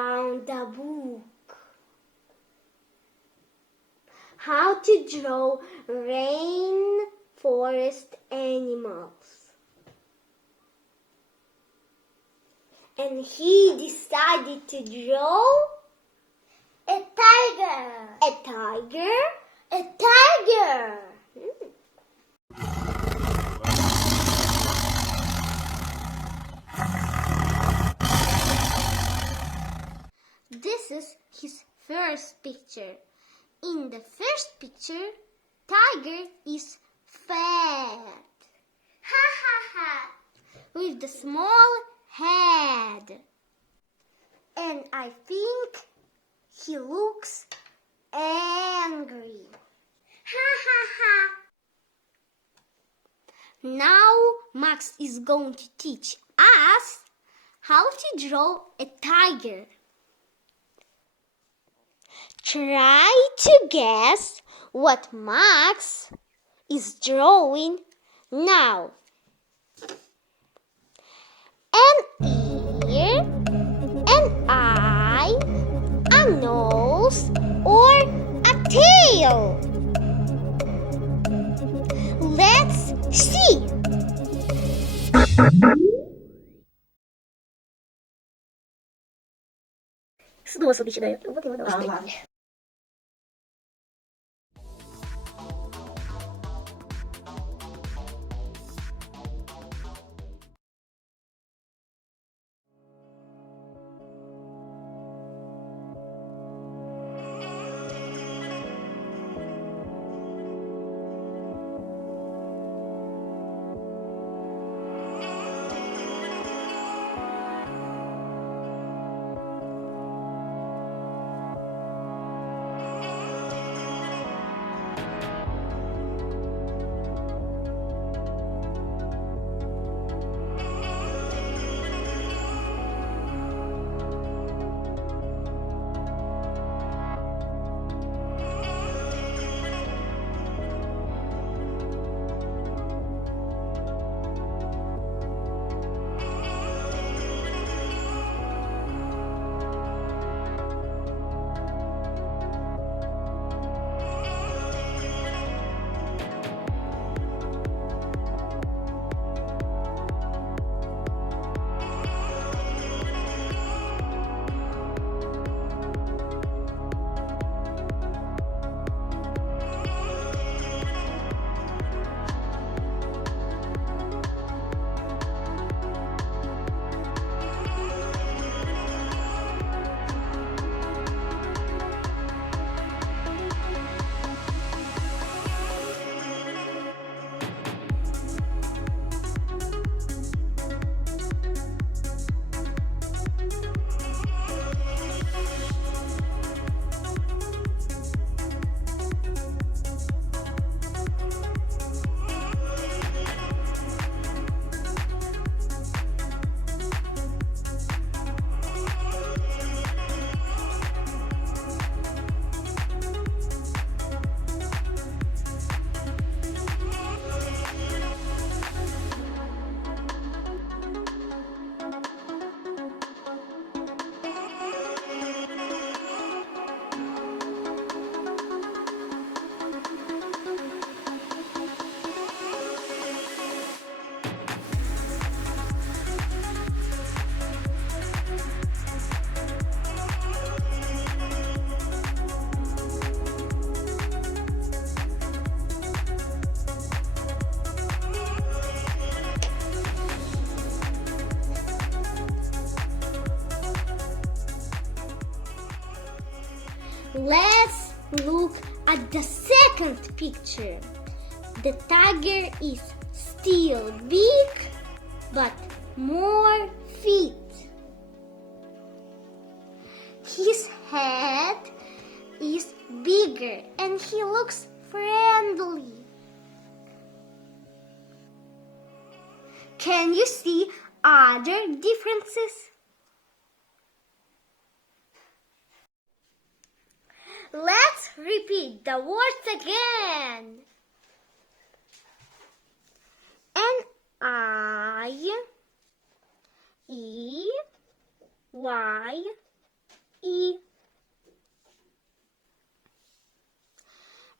found a book. How to draw rainforest animals. And he decided to draw a tiger. A tiger? A tiger! This is his first picture. In the first picture, tiger is fat. Ha ha ha! With the small head. And I think he looks angry. Ha ha ha! Now Max is going to teach us how to draw a tiger. Try to guess what Max is drawing now. An ear, an eye, a nose, or a tail. Let's see. Снова начинает. Вот его наушники. Let's look at the second picture. The tiger is still big, but more feet. His head is bigger and he looks friendly. Can you see other differences? Let's repeat the words again. An I, E, Y, E.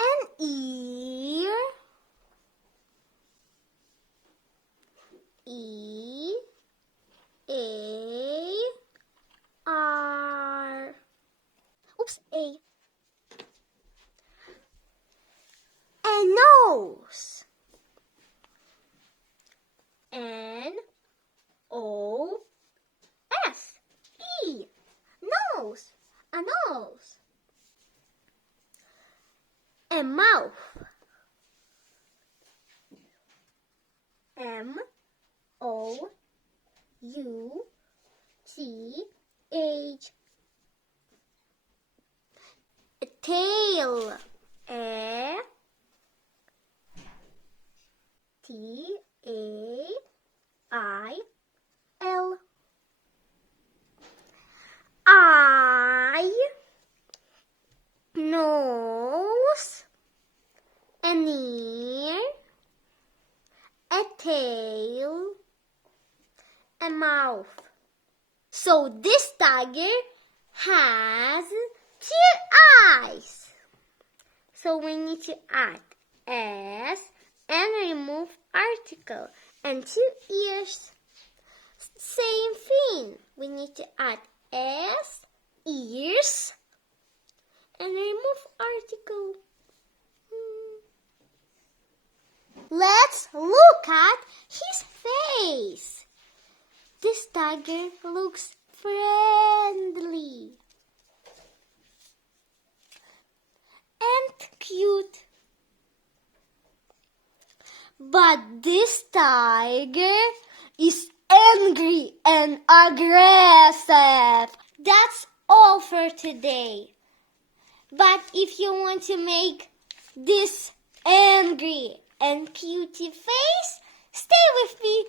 An ear. E. A. R. Oops, A. A nose. N. O. S. E. Nose. A nose. A mouth. M. O. U. T. H. A tail. A. T. A. I. L. I. Nose. An ear. A tail. A mouth. So this tiger has 2 eyes. So we need to add S and remove article and 2 ears. Same thing. We need to add S, ears, and remove article. Let's look at his face. This tiger looks friendly and cute. But this tiger is angry and aggressive. That's all for today. But if you want to make this angry and cutie face, stay with me.